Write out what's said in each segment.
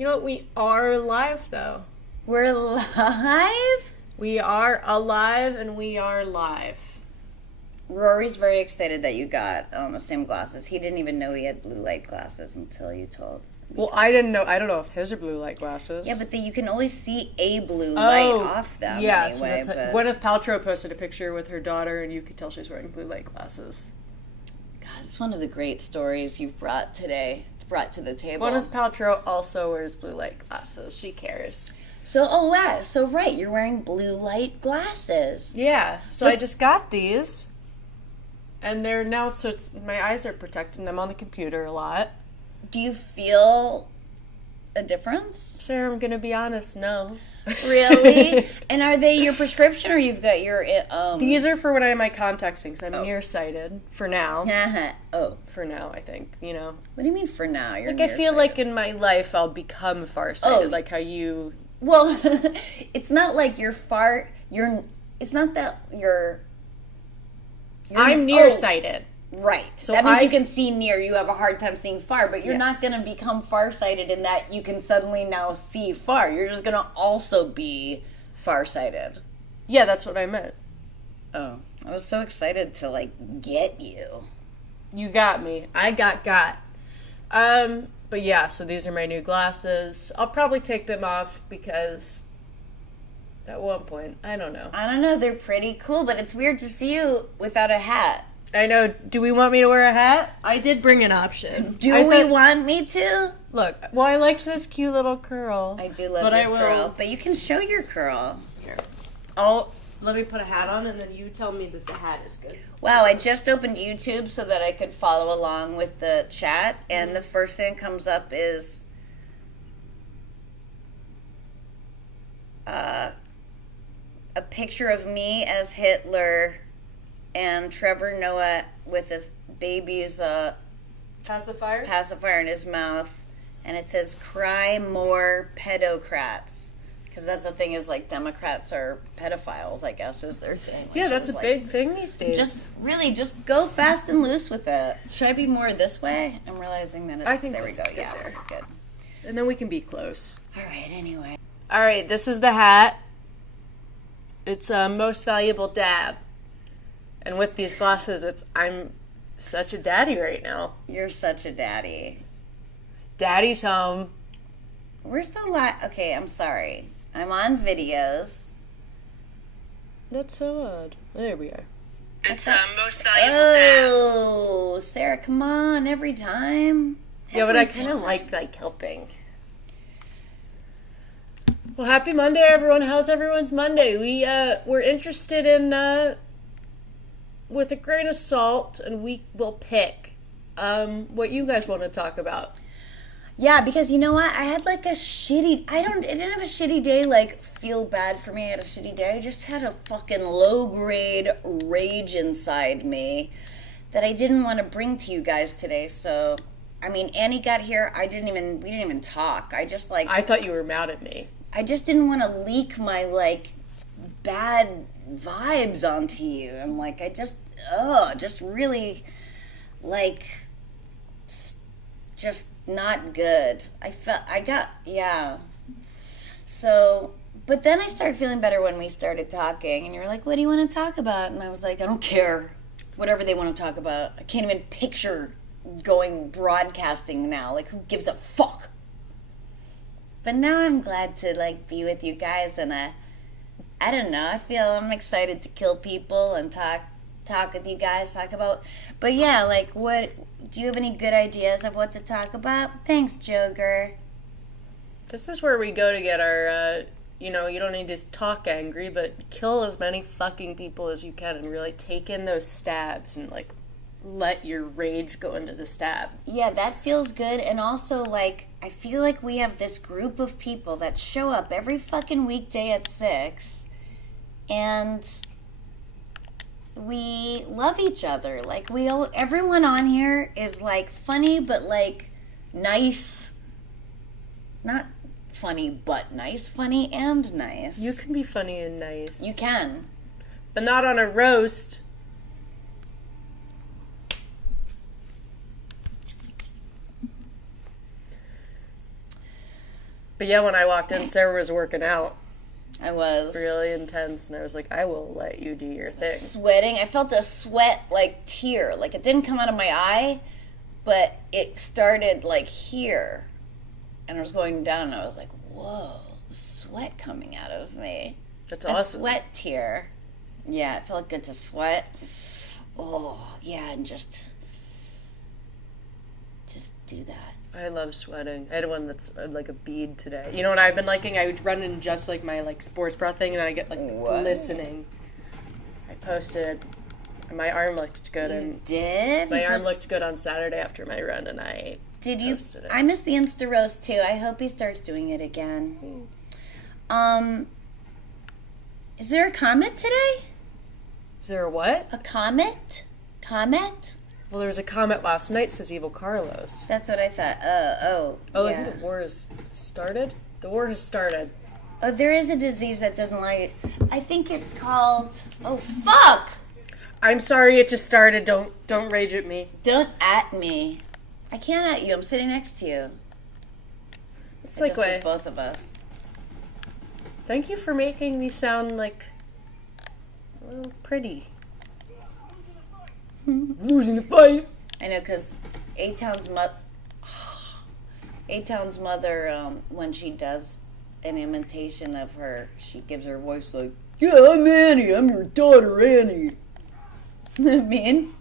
You know what? We are live, though. We're live? We are alive and we are live. Rory's very excited that you got the same glasses. He didn't even know he had blue light glasses until you told. Well, I didn't know. I don't know if his are blue light glasses. Yeah, but you can always see a blue light off them anyway. So Gwyneth Paltrow posted a picture with her daughter, and you could tell she's wearing blue light glasses. God, it's one of the great stories you've brought today. Brought to the table. Gwyneth Paltrow also wears blue light glasses. She cares. So, wow. So, right, you're wearing blue light glasses. Yeah. So I just got these, and they're now, so it's, my eyes are protected, and I'm on the computer a lot. Do you feel a difference? Sarah, I'm going to be honest, no. Really? And are they your prescription, or you've got your... These are for when I have my contacts in, because I'm nearsighted, for now. Oh. For now, I think, you know. What do you mean for now? You're like, I feel like in my life I'll become farsighted, like how you... Well, it's not like you're it's not that you're I'm nearsighted. Right. So that means you can see near. You have a hard time seeing far, but you're not going to become farsighted in that you can suddenly now see far. You're just going to also be farsighted. Yeah, that's what I meant. Oh. I was so excited to, like, get you. You got me. I got. But yeah, so these are my new glasses. I'll probably take them off because at one point, I don't know. They're pretty cool, but it's weird to see you without a hat. I know. Do we want me to wear a hat? I did bring an option. Do we want me to? Look, well, I liked this cute little curl. I do love your curl, but you can show your curl. Here. Let me put a hat on, and then you tell me that the hat is good. Wow, I just opened YouTube so that I could follow along with the chat, and the first thing that comes up is a picture of me as Hitler and Trevor Noah with a baby's pacifier in his mouth, and it says "Cry more pedocrats." Because that's the thing is, like, Democrats are pedophiles, I guess, is their thing. Yeah, that's a big thing these days. Just go fast and loose with it. Should I be more this way? I'm realizing that it's... I think there we this go. is good Yeah, there. this is good. And then we can be close. All right, anyway. All right, this is the hat. It's a most valuable dad. And with these glasses, I'm such a daddy right now. You're such a daddy. Daddy's home. Where's the Okay, I'm sorry. I'm on videos. That's so odd. There we are. It's most valuable dad. Oh, Sarah, come on, every time. Yeah, but I kind of like helping. Well, happy Monday, everyone. How's everyone's Monday? We're interested in, with a grain of salt, and we will pick what you guys want to talk about. Yeah, because you know what? I had like a shitty... I didn't have a shitty day, like, feel bad for me. I had a shitty day. I just had a fucking low-grade rage inside me that I didn't want to bring to you guys today. So, I mean, Annie got here. We didn't even talk. I just, like... I thought you were mad at me. I just didn't want to leak my, like, bad vibes onto you. And, like, I just really, like... just not good. So, but then I started feeling better when we started talking, and you were like, what do you want to talk about? And I was like, I don't care. Whatever they want to talk about. I can't even picture going broadcasting now. Like, who gives a fuck? But now I'm glad to, like, be with you guys, and I don't know, I'm excited to kill people and talk with you guys, but yeah, like, what, do you have any good ideas of what to talk about? Thanks, Joker. This is where we go to get our, you don't need to talk angry, but kill as many fucking people as you can and really take in those stabs and, like, let your rage go into the stab. Yeah, that feels good, and also, like, I feel like we have this group of people that show up every fucking weekday at 6, and... we love each other. Like, everyone on here is, like, funny, but, like, nice. Not funny, but nice. Funny and nice. You can be funny and nice. You can. But not on a roast. But yeah, when I walked in, Sarah was working out. I was. Really intense, and I was like, I will let you do your thing. Sweating. I felt a sweat, like, tear. Like, it didn't come out of my eye, but it started, like, here. And I was going down, and I was like, whoa, sweat coming out of me. That's awesome. A sweat tear. Yeah, it felt good to sweat. Oh, yeah, and just do that. I love sweating. I had one that's like a bead today. You know what I've been liking? I would run in just like my like sports bra thing, and then I get like glistening. I posted. My arm looked good. You did? My arm looked good on Saturday after my run, and I posted it. I missed the Insta roast too. I hope he starts doing it again. Is there a comment today? Is there a what? A comment? Comment? Well, there was a comment last night, says Evil Carlos. That's what I thought. Oh, yeah. I think the war has started? The war has started. Oh, there is a disease that doesn't like it. I think it's called... Oh, fuck! I'm sorry, it just started. Don't rage at me. Don't at me. I can't at you. I'm sitting next to you. It's like just both of us. Thank you for making me sound like a little pretty. Losing the fight. I know, because A-Town's mother, when she does an imitation of her, she gives her voice like, yeah, I'm Annie. I'm your daughter, Annie. Mean?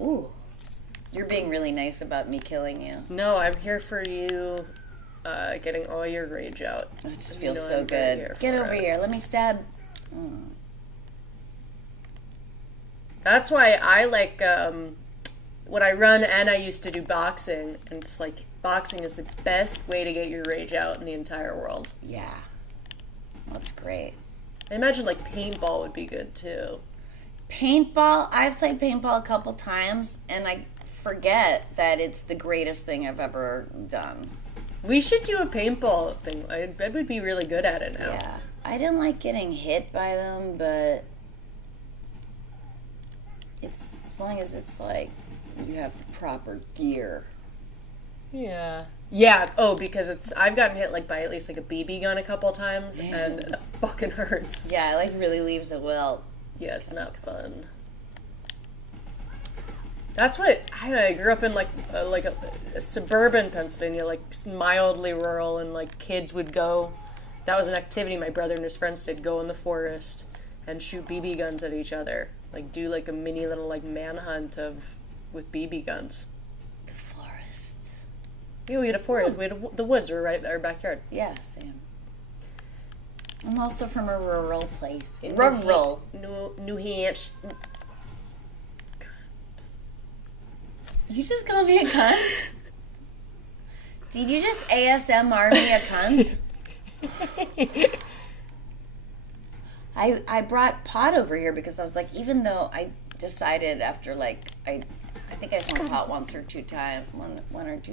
Ooh. You're being really nice about me killing you. No, I'm here for you getting all your rage out. It just feels so good. Get over here. Let me stab. That's why I like, when I run and I used to do boxing, and it's like, boxing is the best way to get your rage out in the entire world. Yeah. That's great. I imagine like paintball would be good too. Paintball? I've played paintball a couple times, and I forget that it's the greatest thing I've ever done. We should do a paintball thing. I would be really good at it now. Yeah. I don't like getting hit by them, but it's as long as it's like you have the proper gear. Yeah. Yeah. Oh, because I've gotten hit like by at least like a BB gun a couple times, and it fucking hurts. Yeah, it like really leaves a welt. Yeah, it's not fun. That's what I grew up in like a suburban Pennsylvania, like mildly rural, and like kids would go. That was an activity my brother and his friends did: go in the forest and shoot BB guns at each other, like do like a mini little like manhunt with BB guns. The forest. Yeah, we had a forest. We had the woods were right in our backyard. Yeah, Sam. I'm also from a rural place. In Rural. New Hampshire. You just called me a cunt? Did you just ASMR me a cunt? I brought pot over here because I was like, even though I decided after like, I think I smoked pot one or two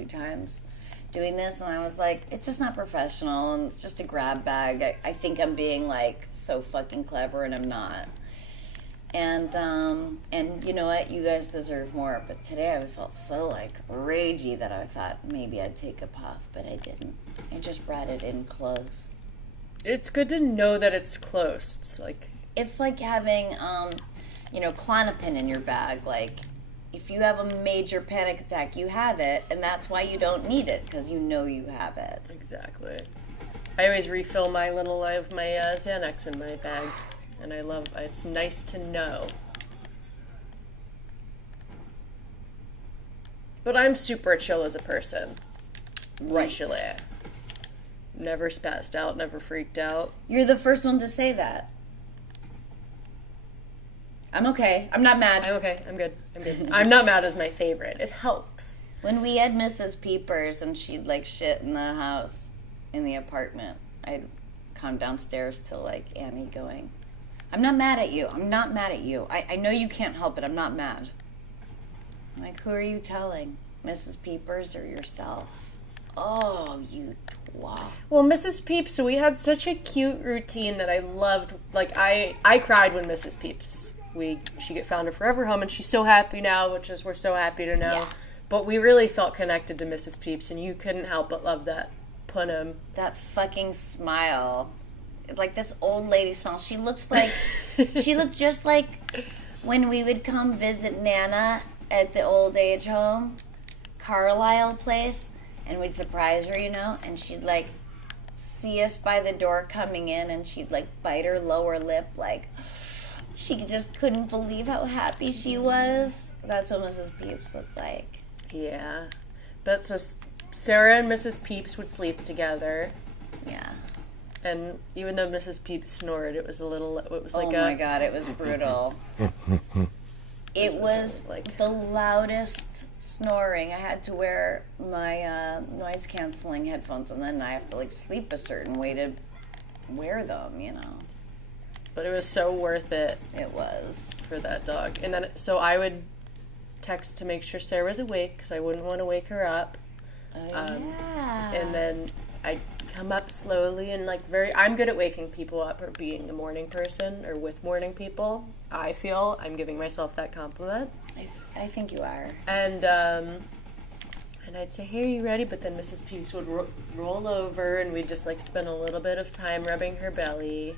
times doing this, and I was like, it's just not professional, and it's just a grab bag. I think I'm being like so fucking clever, and I'm not. And you know what? You guys deserve more. But today I felt so like ragey that I thought maybe I'd take a puff, but I didn't. I just brought it in close. It's good to know that it's close. It's like having Klonopin in your bag. Like if you have a major panic attack, you have it, and that's why you don't need it, because you know you have it. Exactly. I always refill my Xanax in my bag. And it's nice to know. But I'm super chill as a person. Right. Usually. Never spazzed out, never freaked out. You're the first one to say that. I'm okay. I'm not mad. I'm okay. I'm good. I'm not mad is my favorite. It helps. When we had Mrs. Peepers and she'd like shit in the house, in the apartment, I'd come downstairs to like Annie going, I'm not mad at you. I'm not mad at you. I know you can't help it. I'm not mad. I'm like, who are you telling? Mrs. Peepers or yourself? Oh, you twat. Well, Mrs. Peeps, so we had such a cute routine that I loved. Like, I cried when Mrs. Peeps, she found her forever home, and she's so happy now, we're so happy to know. Yeah. But we really felt connected to Mrs. Peeps, and you couldn't help but love that. put him. That fucking smile. Like this old lady smile. She looks like, she looked just like when we would come visit Nana at the old age home, Carlisle place, and we'd surprise her, you know, and she'd like see us by the door coming in, and she'd like bite her lower lip, like she just couldn't believe how happy she was. That's what Mrs. Peeps looked like. Yeah. But so Sarah and Mrs. Peeps would sleep together. Yeah. And even though Mrs. Peeps snored, it was like oh my god, it was brutal. It was like the loudest snoring. I had to wear my noise canceling headphones, and then I have to like sleep a certain way to wear them, you know. But it was so worth it. It was. For that dog. And then, so I would text to make sure Sarah was awake, because I wouldn't want to wake her up. Yeah. And then I'd come up slowly and like I'm good at waking people up or being a morning person or with morning people. I feel I'm giving myself that compliment. I think you are. And I'd say, hey, are you ready? But then Mrs. Peeps would roll over, and we'd just like spend a little bit of time rubbing her belly.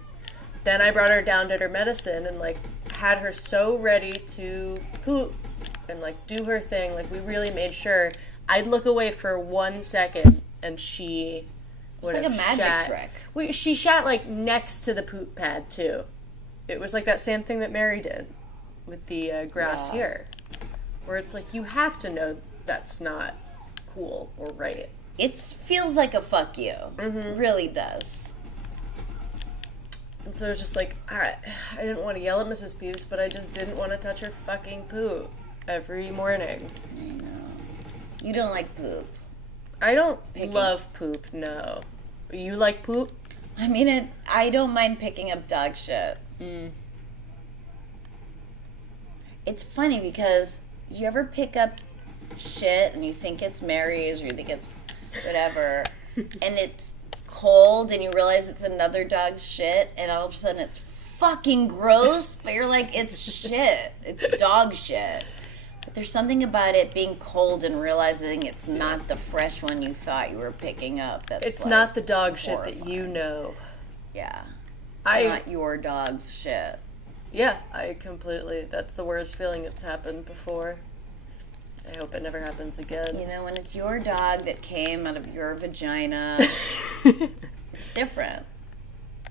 Then I brought her down, did her medicine, and like had her so ready to poop and like do her thing. Like we really made sure. I'd look away for 1 second, and she would have like a magic trick. She shat like next to the poop pad too. It was like that same thing that Mary did with the grass here, where it's like you have to know that's not cool or right. It feels like a fuck you. Mm-hmm. It really does. And so it was just like, I didn't want to yell at Mrs. Peeps, but I just didn't want to touch her fucking poop every morning. I know. You don't like poop. I don't love poop, no. You like poop? I mean, I don't mind picking up dog shit. Mm. It's funny because you ever pick up shit and you think it's Mary's or you think it's whatever, and it's cold and you realize it's another dog's shit, and all of a sudden it's fucking gross, but you're like, it's shit. It's dog shit. But there's something about it being cold and realizing it's not the fresh one you thought you were picking up. It's like not the dog shit that you know. Yeah. It's not your dog's shit. Yeah, that's the worst feeling that's happened before. I hope it never happens again. You know, when it's your dog that came out of your vagina, it's different.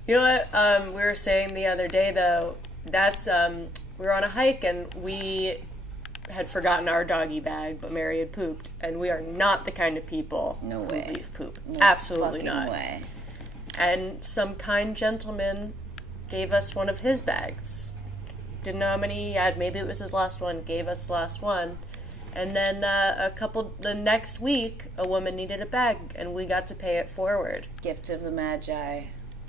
You know what? We were saying the other day, though, that's, we were on a hike and we had forgotten our doggy bag, but Mary had pooped, and we are not the kind of people who leave poop. No Absolutely not. Way. And some kind gentleman gave us one of his bags. Didn't know how many he had. Maybe it was his last one. Gave us the last one. And then the next week, a woman needed a bag, and we got to pay it forward. Gift of the Magi.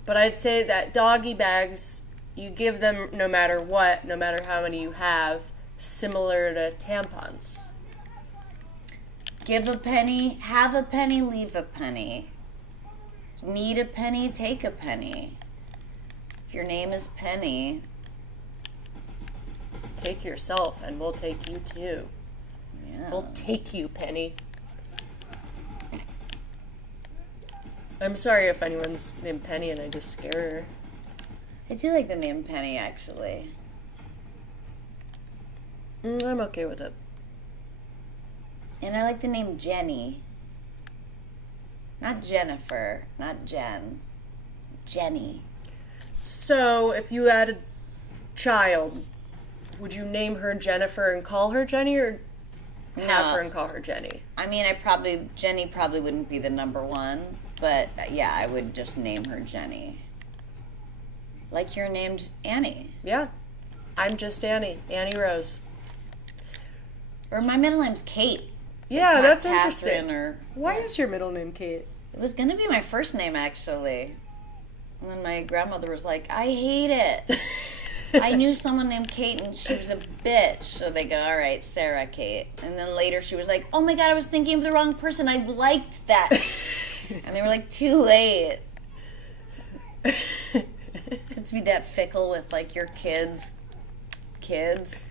But I'd say that doggy bags, you give them no matter what, no matter how many you have, similar to tampons. Give a penny, have a penny, leave a penny. Need a penny, take a penny. If your name is Penny, take yourself and we'll take you too. Yeah. We'll take you, Penny. I'm sorry if anyone's named Penny and I just scare her. I do like the name Penny, actually. I'm okay with it. And I like the name Jenny. Not Jennifer, not Jen. Jenny. So, if you had a child, would you name her Jennifer and call her Jenny, or have her and call her Jenny? I mean, Jenny probably wouldn't be the number one, but yeah, I would just name her Jenny. Like you're named Annie. Yeah. I'm just Annie. Annie Rose. Or my middle name's Kate. Yeah, that's interesting. Why Yeah. is your middle name Kate? It was going to be my first name, actually. And then my grandmother was like, I hate it. I knew someone named Kate and she was a bitch. So they go, all right, Sarah Kate. And then later she was like, oh my God, I was thinking of the wrong person. I liked that. And they were like, too late. It's be that fickle with like your kids. That's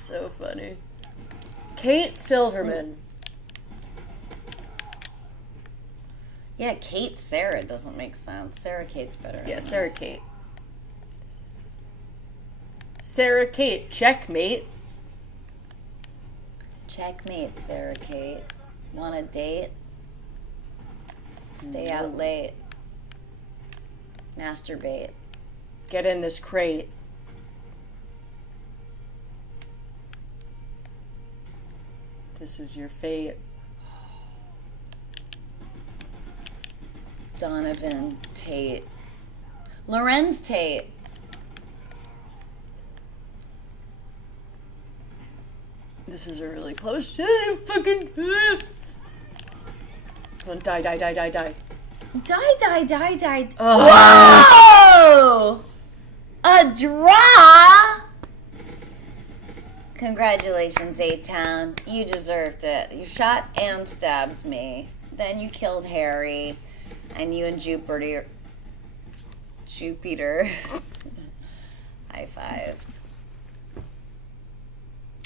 so funny. Kate SilvyMan. Yeah, Kate Sarah doesn't make sense. Sarah Kate's better. Yeah, Sarah Kate. Sarah Kate, checkmate. Checkmate, Sarah Kate. Want a date? Stay out late. Masturbate. Get in this crate. This is your fate. Donovan Tate. Lorenz Tate. This is a really close. Fucking. Come on, die. Die. Oh. Whoa! A draw? Congratulations, A-Town. You deserved it. You shot and stabbed me. Then you killed Harry. And you and Jupiter high-fived.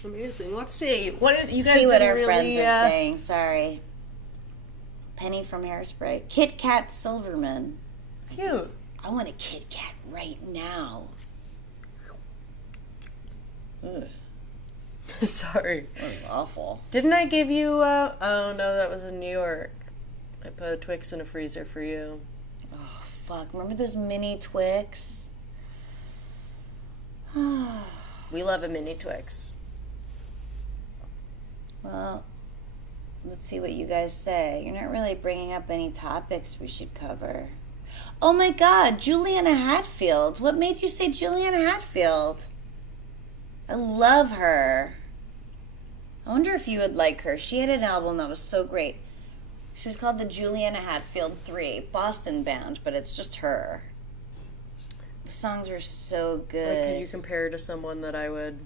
Amazing. Let's see. What did you guys See what our really, friends are saying. Sorry. Penny from Hairspray. Kit Kat SilvyMan. Cute. I want a Kit Kat right now. Ugh, Sorry. that was awful. Didn't I give you, oh no, that was in New York. I put a Twix in a freezer for you. Oh, fuck. Remember those mini Twix? We love a mini Twix. Well, let's see what you guys say. You're not really bringing up any topics we should cover. Oh my god, Juliana Hatfield. What made you say Juliana Hatfield? I love her. I wonder if you would like her. She had an album that was so great. She was called the Juliana Hatfield 3, Boston band, but it's just her. The songs were so good. Like, could you compare her to someone that I would...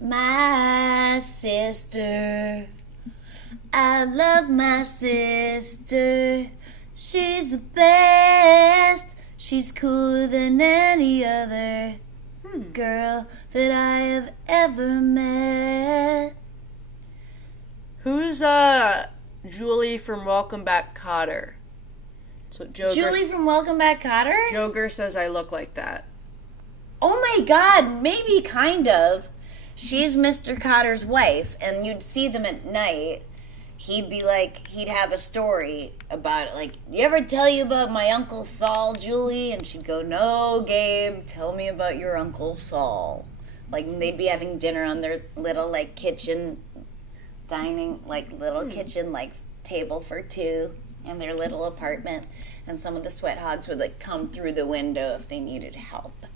My sister, I love my sister. She's the best. She's cooler than any other girl that I have ever met. Who's, Julie from Welcome Back Cotter? So Julie from Welcome Back Cotter? Joker says I look like that. Oh my god, maybe kind of. She's Mr. Cotter's wife, and you'd see them at night. He'd be like, he'd have a story about it. Like, you ever tell you about my Uncle Saul, Julie? And she'd go, no, Gabe, tell me about your Uncle Saul. Like, they'd be having dinner on their little, like, kitchen, dining, like, little kitchen, like, table for two in their little apartment. And some of the sweat hogs would, like, come through the window if they needed help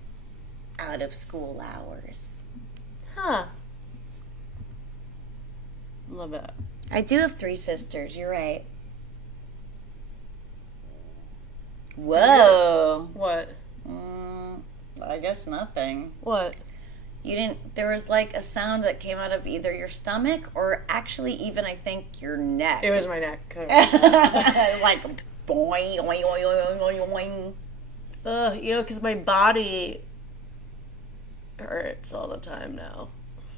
out of school hours. Huh. Love it. I do have 3 sisters, you're right. Whoa. What? I guess nothing. What? You didn't, there was like a sound that came out of either your stomach or actually even, I think, your neck. It was my neck. It was like boing, oing, oing, oing, oing. Ugh, you know, because my body hurts all the time now.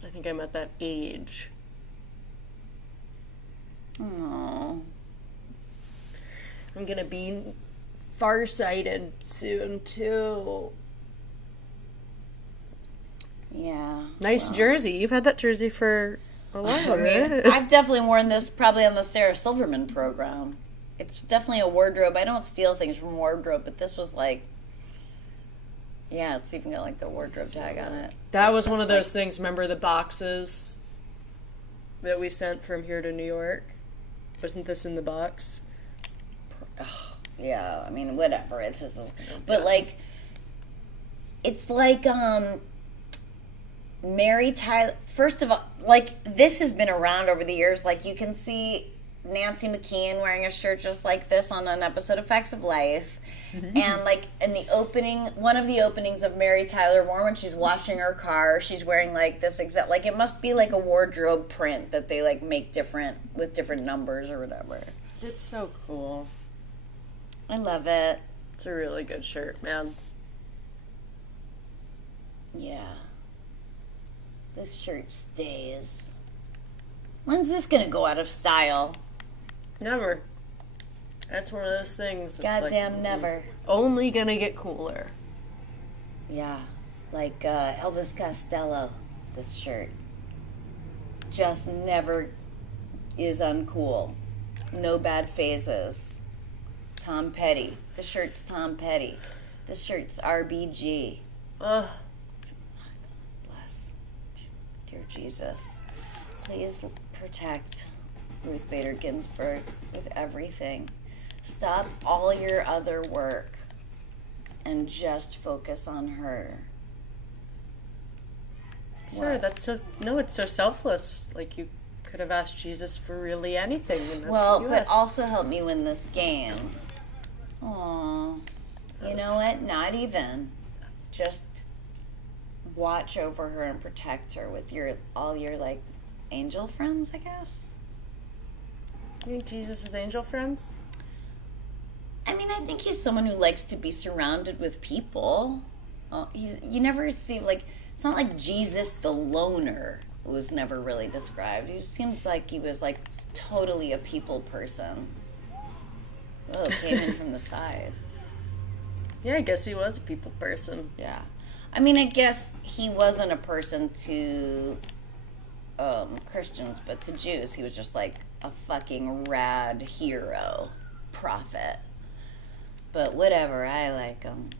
I think I'm at that age. Oh. I'm gonna be farsighted soon, too. Yeah. Nice jersey. You've had that jersey for a while, right? I've definitely worn this probably on the Sarah SilvyMan program. It's definitely a wardrobe. I don't steal things from wardrobe, but this was like, yeah, it's even got like the wardrobe tag on it. That was one of those things. Remember the boxes that we sent from here to New York? Wasn't this in the box? Yeah, I mean, whatever. This is, but like, it's like Mary Tyler. First of all, like, this has been around over the years. Like, you can see Nancy McKeon wearing a shirt just like this on an episode of Facts of Life. And like in the opening, one of the openings of Mary Tyler Moore, when she's washing her car, she's wearing like this exact, like, it must be like a wardrobe print that they like make different with different numbers or whatever. It's so cool. I love it. It's a really good shirt, man. Yeah. This shirt stays. When's this gonna go out of style? Never. That's one of those things. Goddamn never. Only gonna get cooler. Yeah. Like Elvis Costello, this shirt. Just never is uncool. No bad phases. Tom Petty. The shirt's Tom Petty. The shirt's RBG. Ugh. Bless. Dear Jesus. Please protect Ruth Bader Ginsburg with everything. Stop all your other work and just focus on her. Sure, What? that's so... No, it's so selfless. Like, you could have asked Jesus for really anything, and that's Well, what you but asked. also help me win this game. Aw. You know what? Not even. Just watch over her and protect her with all your, like, angel friends, I guess. You think Jesus is angel friends? I mean, I think he's someone who likes to be surrounded with people. You never see, like, it's not like Jesus the loner was never really described. He seems like he was, like, totally a people person. Oh, came in from the side. Yeah, I guess he was a people person. Yeah. I mean, I guess he wasn't a person to Christians, but to Jews, he was just like a fucking rad hero, prophet. But whatever, I like him.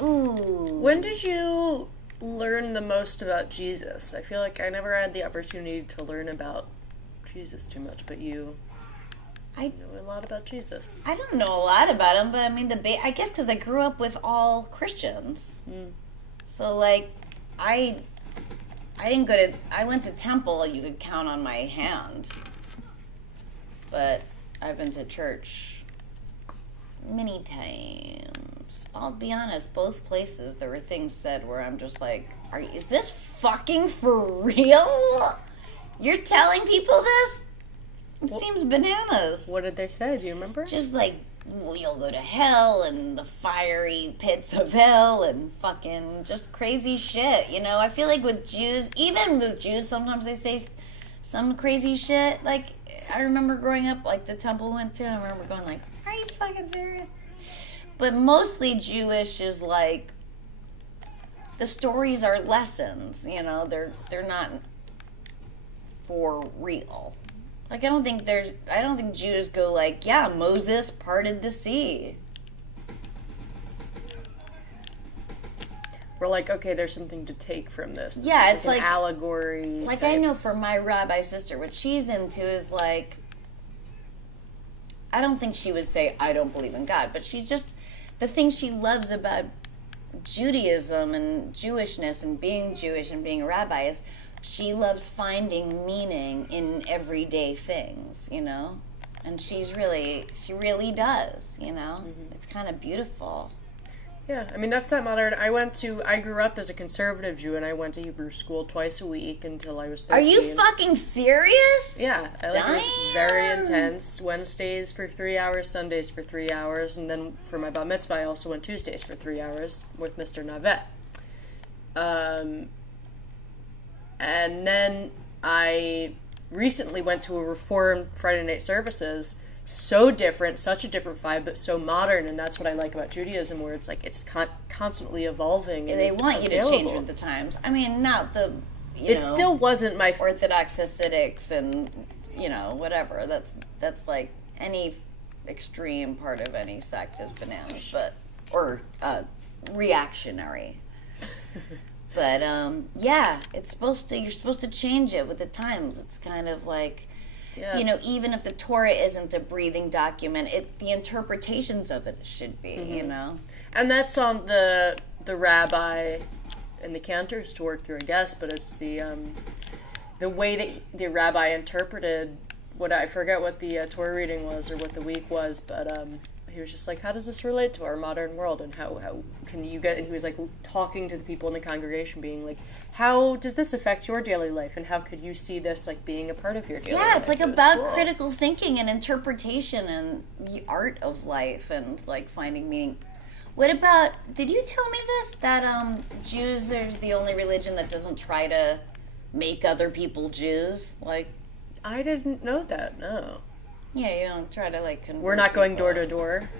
Ooh. When did you learn the most about Jesus? I feel like I never had the opportunity to learn about Jesus too much, but you know a lot about Jesus. I don't know a lot about him, but I mean, I guess because I grew up with all Christians. So, like, I went to temple, you could count on my hand. But I've been to church many times. I'll be honest, both places there were things said where I'm just like, is this fucking for real? You're telling people this? It seems bananas. What did they say? Do you remember? Just like, well, you'll go to hell and the fiery pits of hell and fucking just crazy shit, you know? I feel like with Jews, even with Jews, sometimes they say some crazy shit. Like, I remember growing up, like, the temple we went to, I remember going like, are you fucking serious? But mostly Jewish is like, the stories are lessons, you know? They're not for real. Like, I don't think Jews go like, yeah, Moses parted the sea. We're like, okay, there's something to take from this. Yeah, is it's an like allegory. Like, type. I know for my rabbi sister, what she's into is like, I don't think she would say, I don't believe in God, but she's just, the thing she loves about Judaism and Jewishness and being Jewish and being a rabbi is she loves finding meaning in everyday things, you know? And she really does, you know? It's kind of beautiful. Yeah, I mean, that's that modern. I grew up as a conservative Jew, and I went to Hebrew school twice a week until I was 13. Are you fucking serious? Yeah, it was very intense. Wednesdays for 3 hours, Sundays for 3 hours, and then for my bat mitzvah, I also went Tuesdays for 3 hours with Mr. Navet. And then I recently went to a Reformed Friday night services. So different, such a different vibe, but so modern, and that's what I like about Judaism, where it's like it's constantly evolving. And They want you to change available. with the times. I mean, not the It still wasn't my Orthodox Hasidics and whatever. That's like any extreme part of any sect is bananas, or reactionary. But yeah, you're supposed to change it with the times. It's kind of like. Yeah. Even if the Torah isn't a breathing document, the interpretations of it should be, you know? And that's on the rabbi and the cantors to work through, I guess, but it's the way that the rabbi interpreted I forget what the Torah reading was or what the week was, but he was just like, how does this relate to our modern world, and how can you get, and he was like talking to the people in the congregation being like, how does this affect your daily life, and how could you see this like being a part of your daily life? Yeah, it's like It was about cool. critical thinking and interpretation and the art of life and like finding meaning. What about, did you tell me this, that Jews are the only religion that doesn't try to make other people Jews? Like, I didn't know that, no. Yeah, you don't try to, like, convert We're not going people. door to door.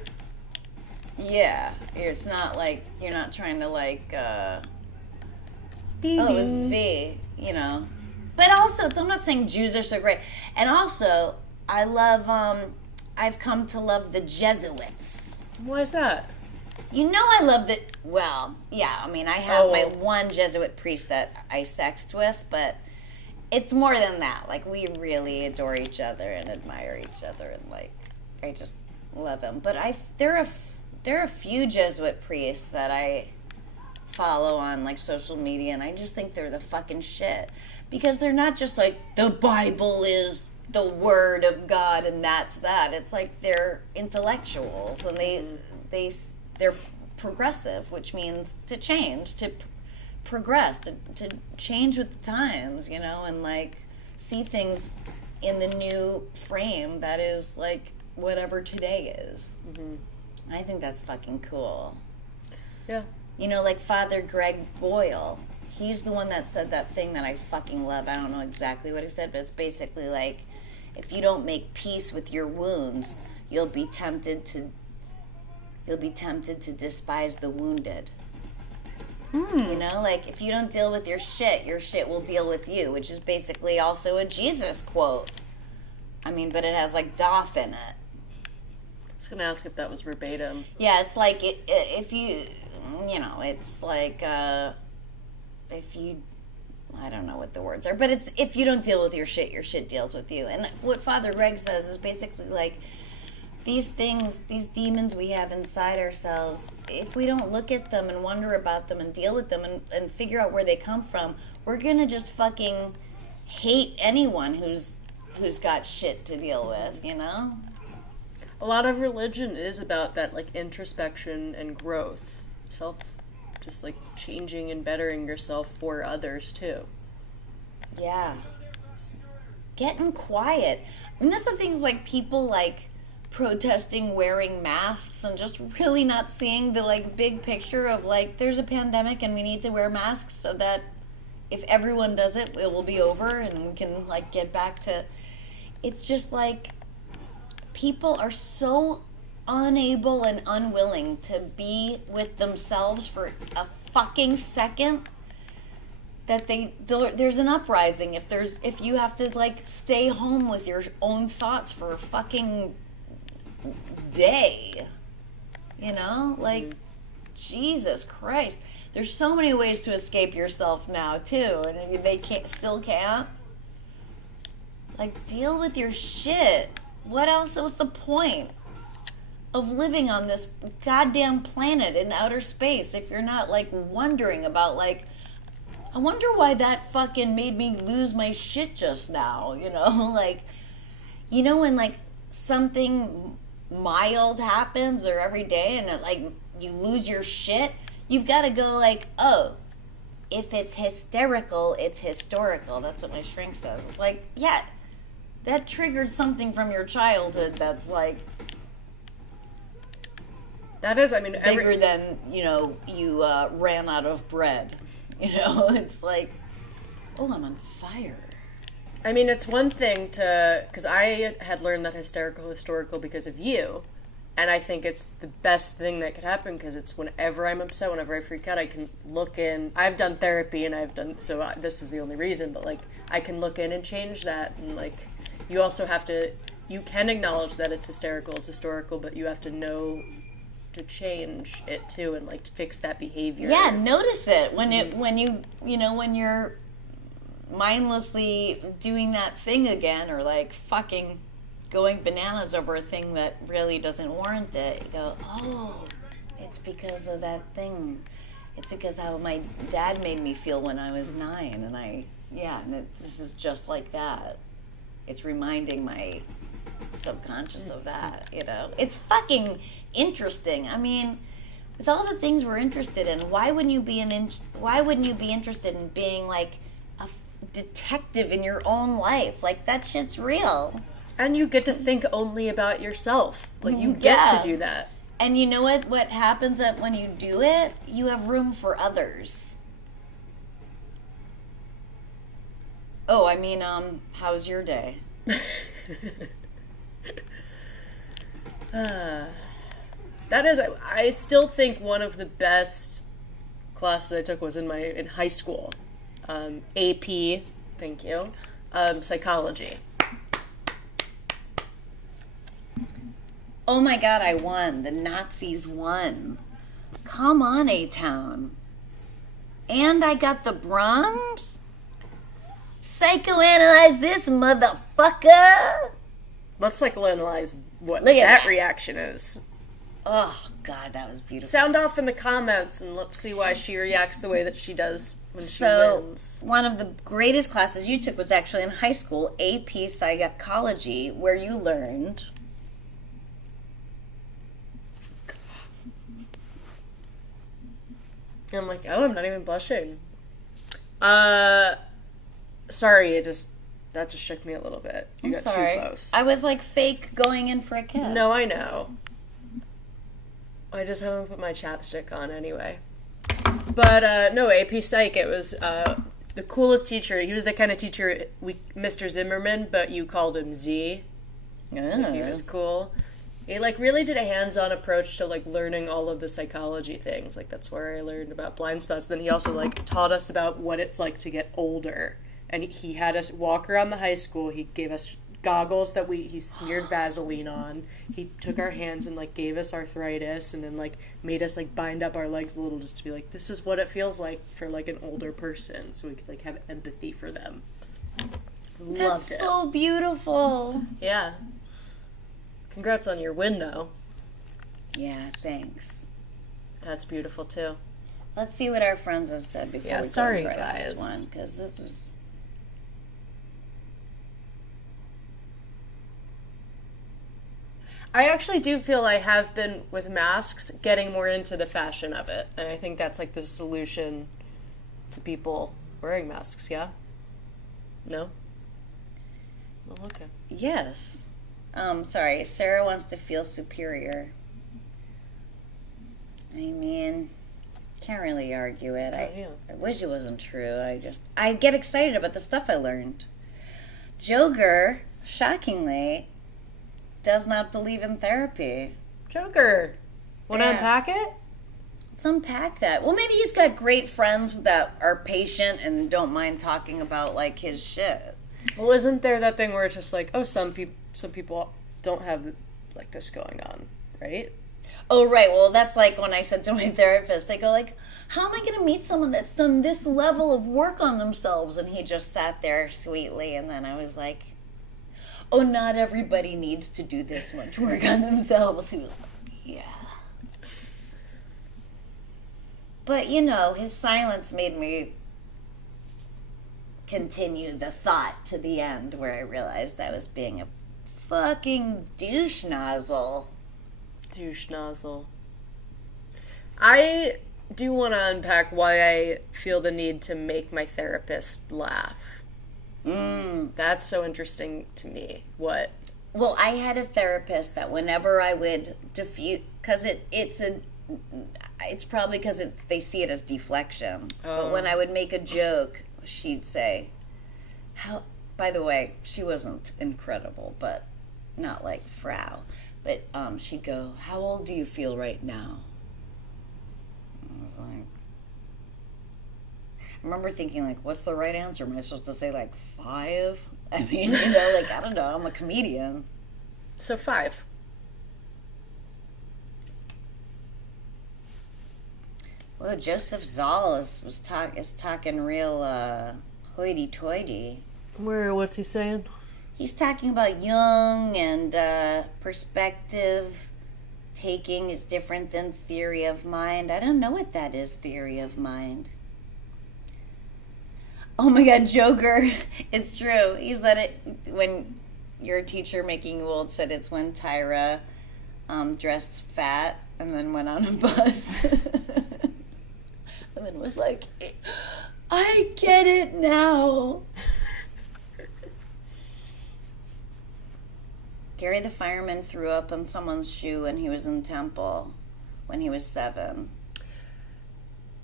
Yeah, it's not like, you're not trying to, like, Ding, oh, ding. this is V, you know. But also, I'm not saying Jews are so great. And also, I love, I've come to love the Jesuits. Why is that? You know I love the, well, yeah, I mean, I have my Oh. one Jesuit priest that I sexed with, but it's more than that. Like, we really adore each other and admire each other, and, like, I just love them. But there are a few Jesuit priests that I follow on, like, social media, and I just think they're the fucking shit. Because they're not just like, the Bible is the word of God and that's that. It's like they're intellectuals, and they're progressive, which means to change, to progress, to change with the times, you know, and, like, see things in the new frame that is, like, whatever today is. I think that's fucking cool. Yeah. You know, like Father Greg Boyle, he's the one that said that thing that I fucking love. I don't know exactly what he said, but it's basically like, if you don't make peace with your wounds, you'll be tempted to despise the wounded. You know, like, if you don't deal with your shit will deal with you, which is basically also a Jesus quote. I mean, but it has, like, doth in it. I was gonna ask if that was verbatim. Yeah, it's like, if you, you know, it's like, if you, I don't know what the words are, but it's, if you don't deal with your shit deals with you. And what Father Greg says is basically like, these things, these demons we have inside ourselves, if we don't look at them and wonder about them and deal with them and figure out where they come from, we're gonna just fucking hate anyone who's got shit to deal with, you know? A lot of religion is about that, like, introspection and growth. Just, like, changing and bettering yourself for others, too. Yeah. Getting quiet. And that's the things, like, people, like, protesting wearing masks and just really not seeing the, like, big picture of, like, there's a pandemic and we need to wear masks so that if everyone does it, it will be over and we can, like, get back to... It's just, like, people are so unable and unwilling to be with themselves for a fucking second that there's an uprising if you have to, like, stay home with your own thoughts for a fucking day, you know, like, Jesus Christ, there's so many ways to escape yourself now too, and they still can't, like, deal with your shit. What else? What's the point of living on this goddamn planet in outer space if you're not, like, wondering about, like, I wonder why that fucking made me lose my shit just now, you know? Like, you know, when, like, something mild happens or every day and it, like, you lose your shit, you've got to go, like, oh, if it's hysterical, it's historical. That's what my shrink says. It's like, yeah, that triggered something from your childhood that's, like, That is, I mean, bigger than, you know, you ran out of bread. You know, it's like, oh, I'm on fire. I mean, it's one thing to, because I had learned that historical because of you, and I think it's the best thing that could happen because it's whenever I'm upset, whenever I freak out, I can look in. I've done therapy and this is the only reason, but, like, I can look in and change that, and, like, you also have to, you can acknowledge that it's hysterical, it's historical, but you have to know to change it too and, like, fix that behavior. Yeah, notice it when you're mindlessly doing that thing again, or, like, fucking going bananas over a thing that really doesn't warrant it. You go, oh, it's because of that thing. It's because how my dad made me feel when I was 9, and this is just like that. It's reminding my subconscious of that, you know. It's fucking interesting. I mean, with all the things we're interested in, why wouldn't you be interested in being, like, a detective in your own life? Like, that shit's real. And you get to think only about yourself. Like, you get to do that. And you know what happens when you do it? You have room for others. Oh, I mean, how's your day? That is, I still think one of the best classes I took was in high school. AP, thank you, psychology. Oh my god, I won. The Nazis won. Come on, A-Town. And I got the bronze? Psychoanalyze this motherfucker! Let's psychoanalyze what Look at that that. reaction is. Oh, God, that was beautiful. Sound off in the comments and let's see why she reacts the way that she does when she wins. One of the greatest classes you took was actually in high school, AP Psychology, where you learned... I'm like, oh, I'm not even blushing. Sorry, that just shook me a little bit. You got Sorry. too close. I was like fake going in for a kiss. No, I know. I just haven't put my chapstick on anyway. But, no, AP Psych, it was, the coolest teacher. He was the kind of teacher, Mr. Zimmerman, but you called him Z. He was cool. He, really did a hands-on approach to, learning all of the psychology things. That's where I learned about blind spots. Then he also, taught us about what it's like to get older. And he had us walk around the high school. He gave us goggles that he smeared Vaseline on. He took our hands and, gave us arthritis. And then, made us, bind up our legs a little just to be this is what it feels like for, an older person. So we could, have empathy for them. Loved it. That's so beautiful. Yeah. Congrats on your win, though. Yeah, thanks. That's beautiful, too. Let's see what our friends have said before we sorry, go to our guys. last one, because this was... I actually do feel I have been, with masks, getting more into the fashion of it. And I think that's, the solution to people wearing masks, yeah? No? Well, okay. Yes. Sorry, Sarah wants to feel superior. I mean, can't really argue it. I wish it wasn't true. I get excited about the stuff I learned. Joker, shockingly, does not believe in therapy. Joker! Want to Yeah. unpack it? Let's unpack that. Well, maybe he's got great friends that are patient and don't mind talking about, his shit. Well, isn't there that thing where it's just some people don't have, this going on, right? Oh, right. Well, that's when I said to my therapist, I go how am I going to meet someone that's done this level of work on themselves? And he just sat there sweetly. And then I was like, oh, not everybody needs to do this much work on themselves. He was like, yeah. But, his silence made me continue the thought to the end where I realized I was being a fucking douche nozzle. Douche nozzle. I do want to unpack why I feel the need to make my therapist laugh. That's so interesting to me. What? Well, I had a therapist that whenever I would diffuse, because it's probably because they see it as deflection. But when I would make a joke, she'd say, "How?" By the way, she wasn't incredible, but not like Frau. But she'd go, "How old do you feel right now?" I was like, I remember thinking, what's the right answer? Am I supposed to say 5? I mean, I don't know. I'm a comedian. So 5. Well, Joseph Zoll is talking real hoity-toity. What's he saying? He's talking about Jung and perspective taking is different than theory of mind. I don't know what that is, theory of mind. Oh my God, Joker. It's true. He said it when your teacher making you old said it's when Tyra dressed fat and then went on a bus. And then was like, I get it now. Gary the fireman threw up on someone's shoe when he was in temple when he was 7.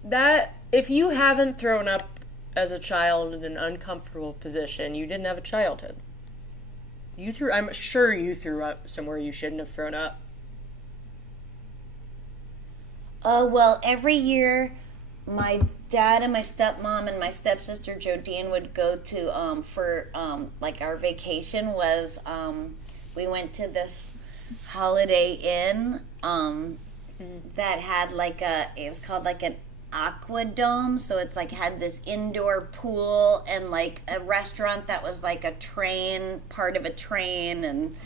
That, if you haven't thrown up as a child in an uncomfortable position, you didn't have a childhood. I'm sure you threw up somewhere you shouldn't have thrown up. Oh, well, every year my dad and my stepmom and my stepsister Jodine would go to for like our vacation was we went to this Holiday Inn that had like it was called like an aqua dome, so it's like had this indoor pool and like a restaurant that was like a train, part of a train, and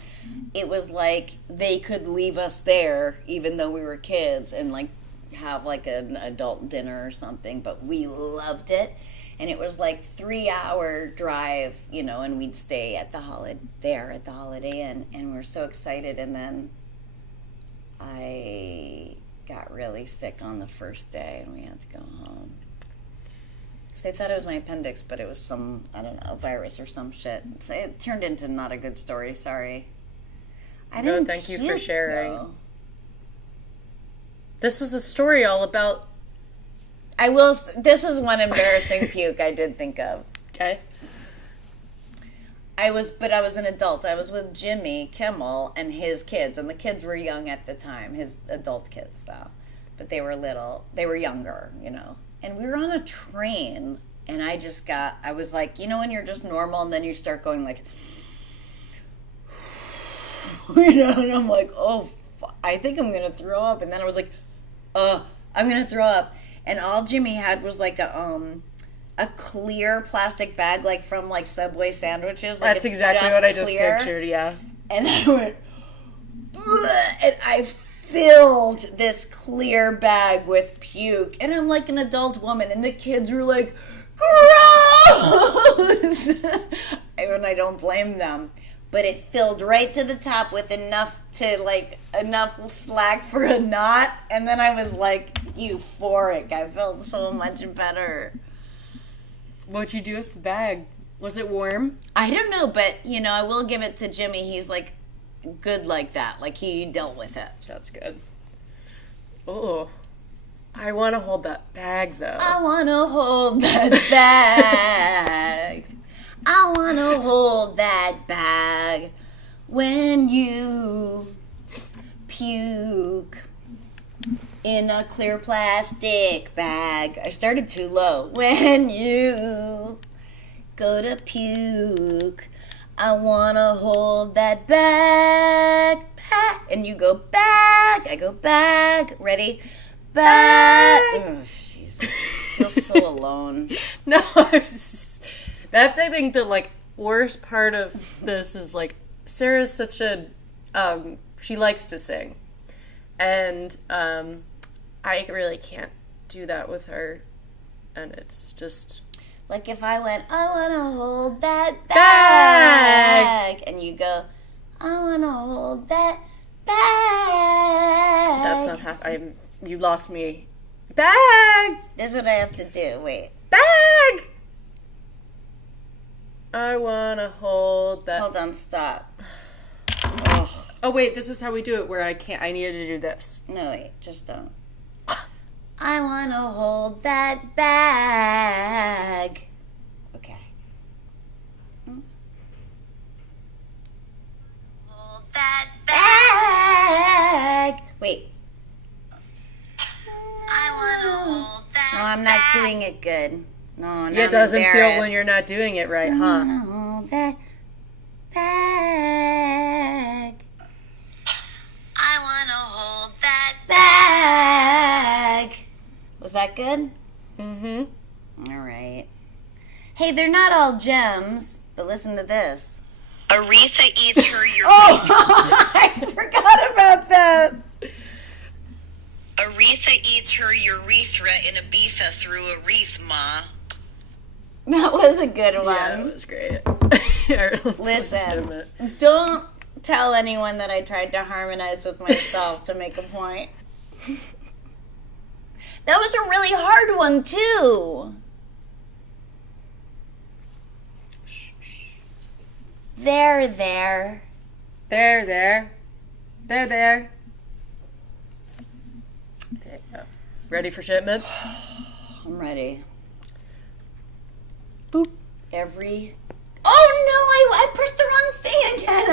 it was like they could leave us there even though we were kids and like have like an adult dinner or something, but we loved it. And it was like 3-hour drive, you know, and we'd stay at the Holiday Inn, and we were so excited. And then I got really sick on the first day, and we had to go home. So they thought it was my appendix, but it was some, I don't know, virus or some shit. So it turned into not a good story. Sorry. No, thank you for sharing. This was a story all about... This is one embarrassing puke I did think of. Okay. I was an adult. I was with Jimmy Kimmel and his kids, and the kids were young at the time, his adult kids, though. But they were little. They were younger, you know. And we were on a train, and I was like, you know when you're just normal, and then you start going like, you know, and I'm like, oh, I think I'm going to throw up. And then I was like, I'm going to throw up. And all Jimmy had was like a clear plastic bag, like from like Subway sandwiches. Like that's exactly what I just pictured, yeah. And I went, bleh, and I filled this clear bag with puke. And I'm like an adult woman, and the kids were like, gross! And I don't blame them. But it filled right to the top with enough slack for a knot. And then I was like euphoric. I felt so much better. What'd you do with the bag? Was it warm? I don't know, but, you know, I will give it to Jimmy. He's, like, good like that. Like, he dealt with it. That's good. Oh, I want to hold that bag, though. I want to hold that bag. I want to hold that bag when you puke in a clear plastic bag. I started too low. When you go to puke, I want to hold that bag. And you go bag. I go bag. Ready? Bag. Oh, Jesus. I feel so alone. No, that's, I think, the, like, worst part of this is, like, Sarah's such a, she likes to sing. And, I really can't do that with her. And it's just... Like, if I went, I want to hold that bag. And you go, I want to hold that bag. That's not half, you lost me. Bag! This is what I have to do. Wait. Bag! I want to hold that... Hold on, stop. Oh, wait, this is how we do it, where I needed to do this. No, wait, just don't. I want to hold that bag. Okay. Hold that bag. Wait. I want to hold that bag. No, I'm not doing it good. No, it doesn't feel when you're not doing it right, huh? I want to hold that bag. I want to hold that bag. Was that good? Mm-hmm. All right. Hey, they're not all gems, but listen to this. Aretha eats her urethra. Oh, I forgot about that. Aretha eats her urethra in Ibiza through a wreath, Ma. That was a good one. Yeah, that was great. Listen, don't tell anyone that I tried to harmonize with myself to make a point. That was a really hard one, too. There. There. Okay, ready for shipment? I'm ready. Boop. Oh no, I pressed the wrong thing again.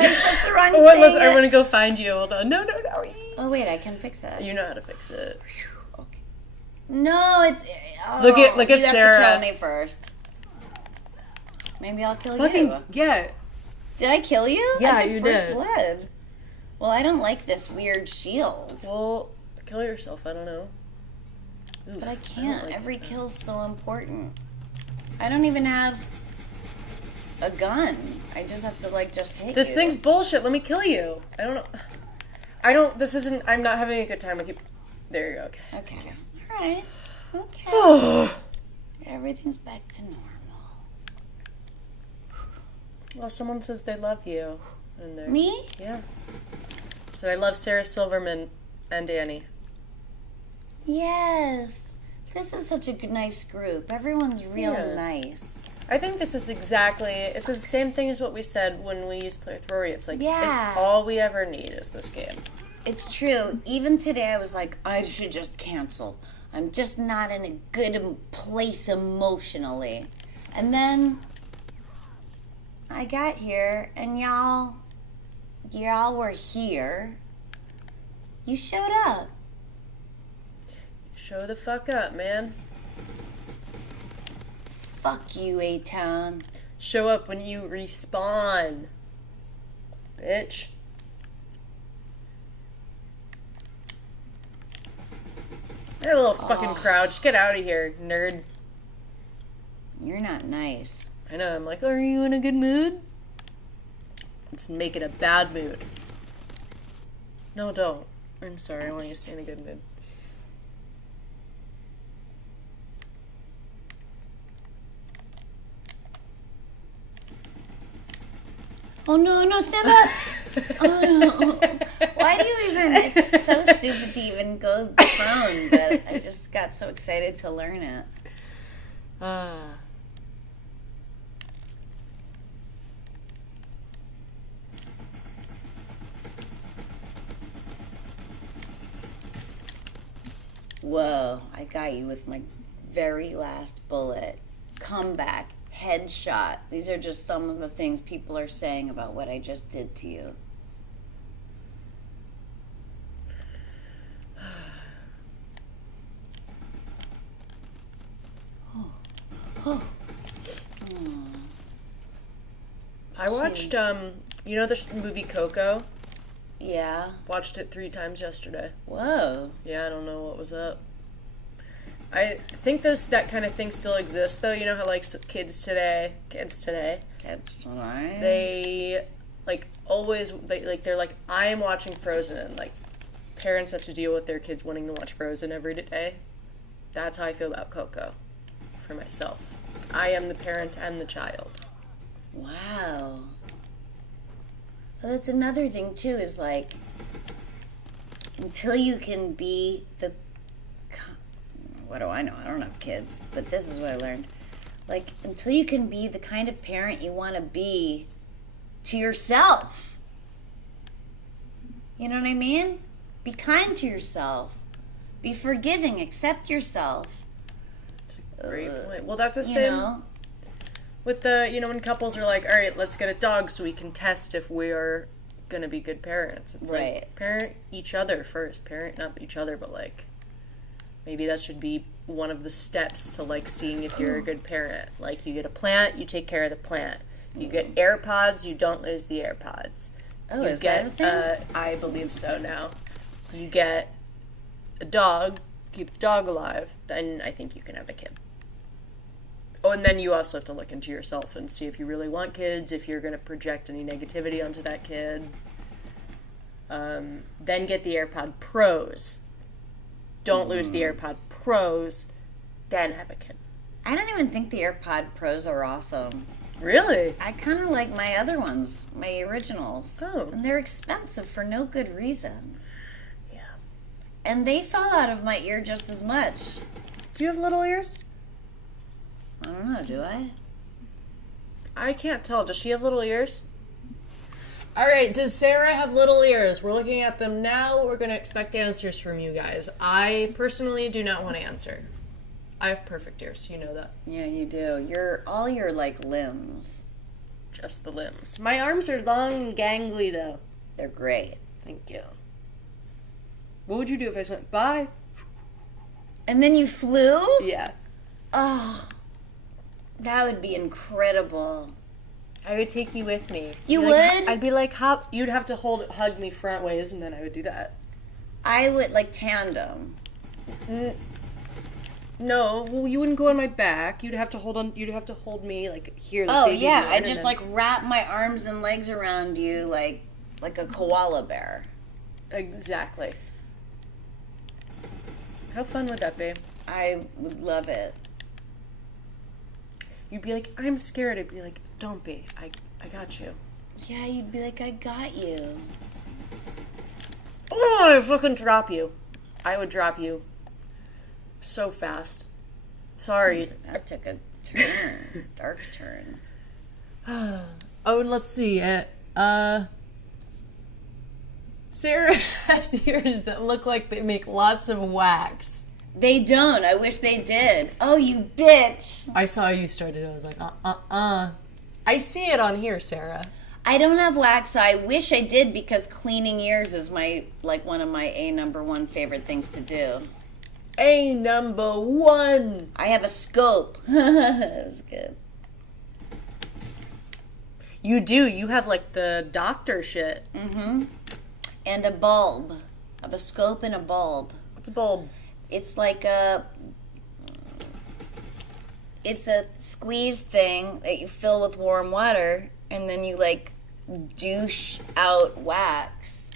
wrong Oh, thing. I want to go find you. Hold on. No. Oh, wait, I can fix it. You know how to fix it. Okay. No, it's... Oh, Look at you Sarah. have to kill me first. Maybe I'll kill you. Yeah. Did I kill you? Yeah, I did you first did. blood. Well, I don't like this weird shield. Well, kill yourself. I don't know. Oof, But I don't can't. like Every it. kill's so important. I don't even have a gun. I just have to, like, just hit This you. thing's bullshit. Let me kill you. I don't know. I'm not having a good time with you. There you go. Okay. Okay. Alright. Okay. Everything's back to normal. Well, someone says they love you. In there. Me? Yeah. So I love Sarah SilvyMan and Annie. Yes. This is such a nice group. Everyone's real Yeah. nice. I think this is it's the same thing as what we said when we used to play with Rory. It's like, Yeah. it's all we ever need is this game. It's true. Even today I was like, I should just cancel. I'm just not in a good place emotionally. And then I got here and y'all were here. You showed up. Show the fuck up, man. Fuck you, A-Town. Show up when you respawn. Bitch. I have a little fucking crowd. Just get out of here, nerd. You're not nice. I know, I'm like, are you in a good mood? Let's make it a bad mood. No, don't. I'm sorry, I want you to stay in a good mood. Oh no, stand up! Oh no. Why do you even, it's so stupid to even go prone, but I just got so excited to learn it. Whoa, I got you with my very last bullet. Comeback, headshot. These are just some of the things people are saying about what I just did to you. I watched, you know the movie Coco? Yeah. Watched it 3 times yesterday. Whoa. Yeah, I don't know what was up. I think that kind of thing still exists, though. You know how, like, kids today, they, like, always, they're like, I am watching Frozen, and, like, parents have to deal with their kids wanting to watch Frozen every day. That's how I feel about Coco, for myself. I am the parent and the child. Wow. Well, that's another thing, too, is, like, until you can be the... What do I know? I don't have kids, but this is what I learned. Like, until you can be the kind of parent you want to be to yourself. You know what I mean? Be kind to yourself. Be forgiving. Accept yourself. Great point. Well, that's the You same know? with the, you know, when couples are like, all right, let's get a dog so we can test if we are going to be good parents. It's Right. like, parent each other first. Parent not each other, but, like, maybe that should be one of the steps to, like, seeing if you're a good parent. Like, you get a plant, you take care of the plant. You get AirPods, you don't lose the AirPods. Oh, You is get, that a thing? I believe so now. You get a dog, keep the dog alive, then I think you can have a kid. Oh, and then you also have to look into yourself and see if you really want kids, if you're going to project any negativity onto that kid. Then get the AirPod Pros. Don't lose the AirPod Pros, then have a kid. I don't even think the AirPod Pros are awesome. Really? I kind of like my other ones, my originals. Oh. And they're expensive for no good reason. Yeah. And they fell out of my ear just as much. Do you have little ears? I don't know, do I? I can't tell. Does she have little ears? All right, does Sarah have little ears? We're looking at them now. We're going to expect answers from you guys. I personally do not want to answer. I have perfect ears. You know that. Yeah, you do. All your, like, limbs. Just the limbs. My arms are long and gangly, though. They're great. Thank you. What would you do if I said bye? And then you flew? Yeah. Oh, that would be incredible. I would take you with me. You You'd would? I'd be like, hop. You'd have to hug me front ways, and then I would do that. I would, like, tandem. No, well, you wouldn't go on my back. You'd have to hold on. You'd have to hold me like here. Like Oh, baby yeah. one, I and just, then- like, wrap my arms and legs around you like a koala bear. Exactly. How fun would that be? I would love it. You'd be like, I'm scared. I'd be like, don't be. I got you. Yeah, you'd be like, I got you. Oh, I fucking drop you. I would drop you so fast. Sorry. That took a turn. Dark turn. Oh, and let's see. Sarah has ears that look like they make lots of wax. They don't. I wish they did. Oh, you bitch. I saw you started. I was like, I see it on here, Sarah. I don't have wax. I wish I did because cleaning ears is one of my number one favorite things to do. Number one. I have a scope. That was good. You do. You have like the doctor shit. Mm-hmm. And a bulb. I have a scope and a bulb. What's a bulb? It's like it's a squeeze thing that you fill with warm water and then you like douche out wax.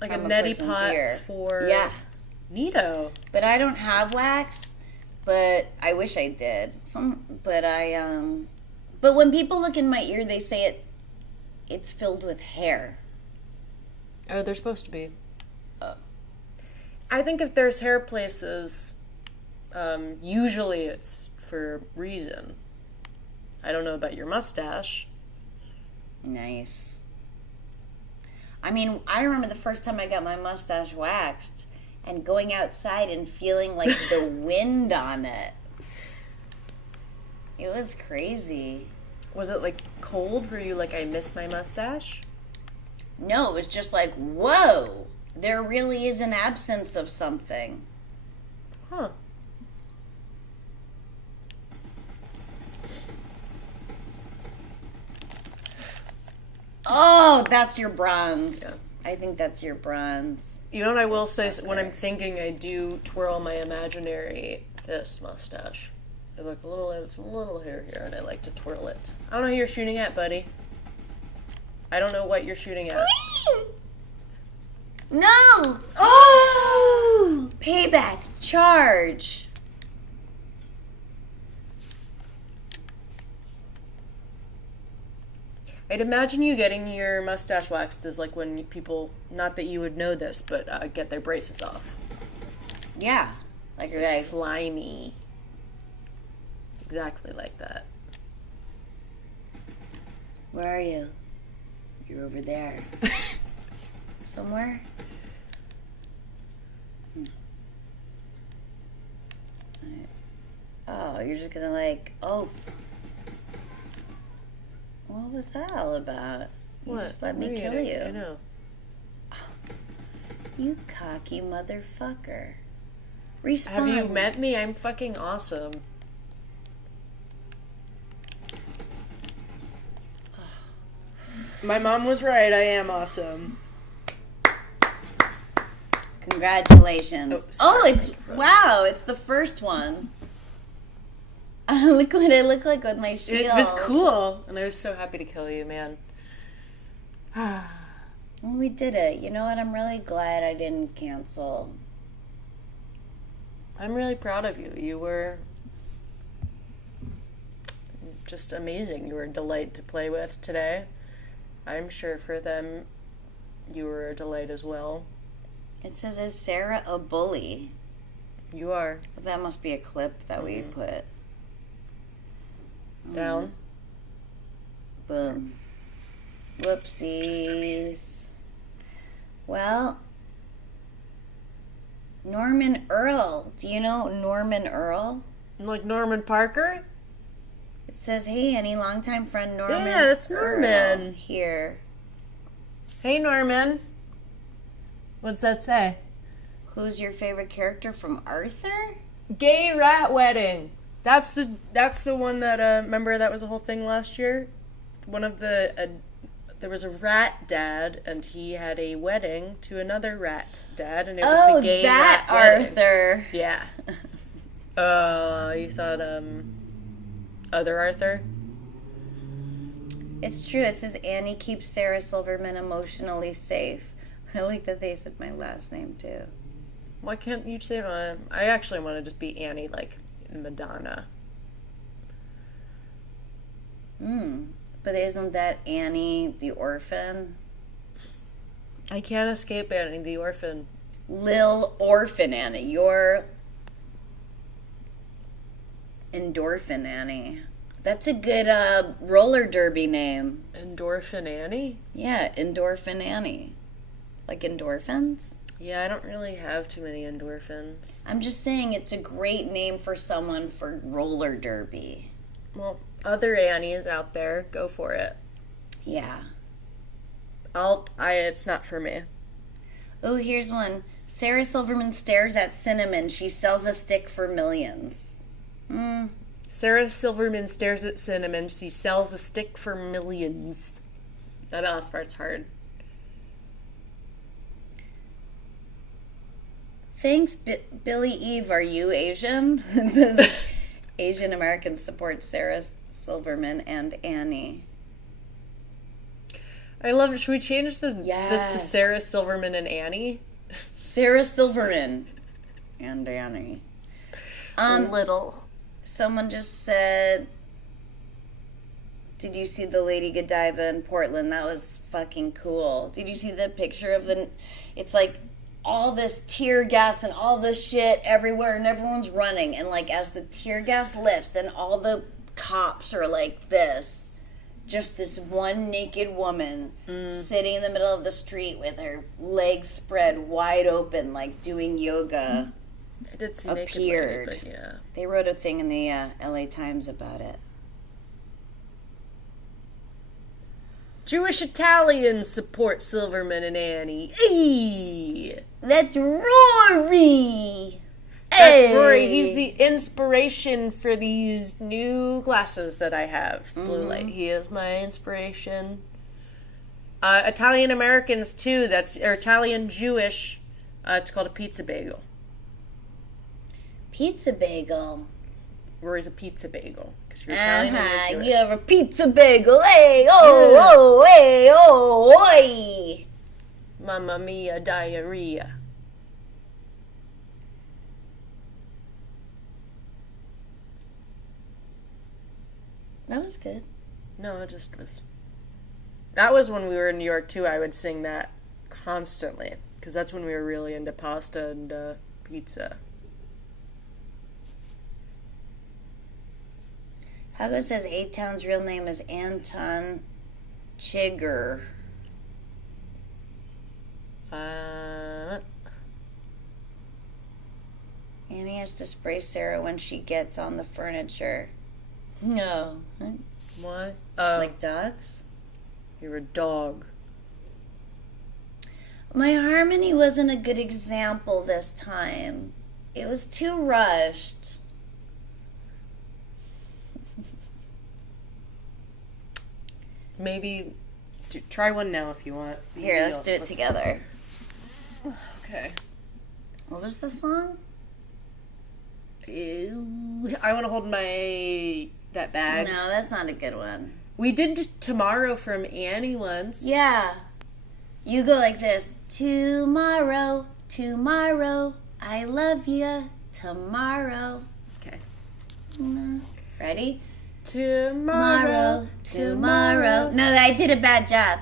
Like from a a neti person's pot ear. for Yeah. Neato. But I don't have wax, but I wish I did. But when people look in my ear, they say it's filled with hair. Oh, they're supposed to be. Oh. I think if there's hair places, usually it's for reason. I don't know about your mustache. Nice. I mean, I remember the first time I got my mustache waxed and going outside and feeling like the wind on it. It was crazy. Was it like cold? Were you like, I miss my mustache? No, it was just like, whoa, there really is an absence of something. Huh. Oh, that's your bronze. Yeah. I think that's your bronze. You know what I will say? When I'm thinking, I do twirl my imaginary fist mustache. There's a little hair here, and I like to twirl it. I don't know who you're shooting at, buddy. I don't know what you're shooting at. No! Oh! Payback. Charge. I'd imagine you getting your mustache waxed is like when people, not that you would know this, but get their braces off. Yeah. Like It's a like guy. slimy. Exactly like that. Where are you? You're over there. Somewhere? Oh, you're just gonna like, oh. What was that all about? You What? just let me What are kill doing? you. I know. You cocky motherfucker. Respawn. Have you met me? I'm fucking awesome. My mom was right. I am awesome. Congratulations. Oh, sorry. Wow, it's the first one. Look what I look like with my shield. It was cool, and I was so happy to kill you, man. Well, we did it. You know what? I'm really glad I didn't cancel. I'm really proud of you. You were just amazing. You were a delight to play with today. I'm sure for them, you were a delight as well. It says, is Sarah a bully? You are. That must be a clip that we put. Down. Boom. Whoopsies. Well, Norman Earl. Do you know Norman Earl? Like Norman Parker? It says, hey, any longtime friend Norman Yeah, it's Earl Norman. here. Hey, Norman. What's that say? Who's your favorite character from Arthur? Gay rat wedding. That's the one that remember that was the whole thing last year. One of the there was a rat dad and he had a wedding to another rat dad and it was the gay that rat wedding. Arthur. Yeah. You thought other Arthur? It's true. It says Annie keeps Sarah Silverman emotionally safe. I like that they said my last name too. Why can't you say my... I actually want to just be Annie, like Madonna. But isn't that Annie the orphan? I can't escape Annie the orphan. Lil Orphan Annie. You're Endorphin Annie. That's a good roller derby name. Endorphin Annie? Yeah, Endorphin Annie. Like endorphins? Yeah, I don't really have too many endorphins. I'm just saying it's a great name for someone for roller derby. Well, other Annies out there, go for it. Yeah. It's not for me. Oh, here's one. Sarah Silverman stares at Cinnamon. She sells a stick for millions. Sarah Silverman stares at Cinnamon. She sells a stick for millions. That last part's hard. Thanks, Billy Eve. Are you Asian? It says Asian Americans support Sarah Silverman and Annie. I love it. Should we change this to Yes. Sarah Silverman and Annie? Sarah Silverman and Annie. Little. Someone just said, did you see the Lady Godiva in Portland? That was fucking cool. Did you see the picture of it's like all this tear gas and all this shit everywhere and everyone's running. And like as the tear gas lifts and all the cops are like this, just this one naked woman sitting in the middle of the street with her legs spread wide open, like doing yoga. I did see appeared. Naked Lady, but yeah. They wrote a thing in the LA Times about it. Jewish Italians support Silverman and Annie. Eee! That's Rory! That's Rory. He's the inspiration for these new glasses that I have. Blue light. He is my inspiration. Italian Americans too. Or Italian Jewish. It's called a pizza bagel. Pizza bagel. Rory's a pizza bagel. Because you're Italian and you're Jewish. You have a pizza bagel. Hey, oh, hey, oh, oi. Mamma mia, diarrhea. That was good. No, it just was... That was when we were in New York, too. I would sing that constantly. Because that's when we were really into pasta and pizza. Hago says A-Town's real name is Anton Chigger. Annie has to spray Sarah when she gets on the furniture. No. What? Like dogs? You're a dog. My harmony wasn't a good example this time. It was too rushed. Maybe try one now if you want. Here, let's do it together. Okay. What was the song? I want to hold that bag. No, that's not a good one. We did Tomorrow from Annie once. Yeah. You go like this. Tomorrow, tomorrow, I love you. Tomorrow. Okay. Ready? Tomorrow. No, I did a bad job.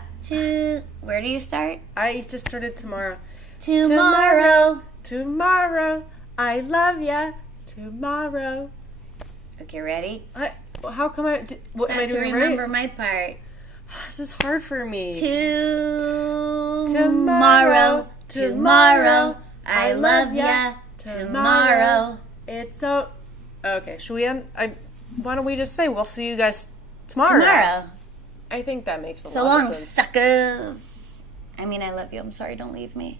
Where do you start? I just started tomorrow. Tomorrow. Tomorrow. I love ya. Tomorrow. Okay, ready? How come what am I to doing remember right? my part. This is hard for me. Tomorrow. Tomorrow. I love ya. Tomorrow. It's so... Okay, should we end? Why don't we just say we'll see you guys tomorrow? Tomorrow. I think that makes a So lot long, of sense. suckers. mean I love you. I'm sorry. Don't leave me.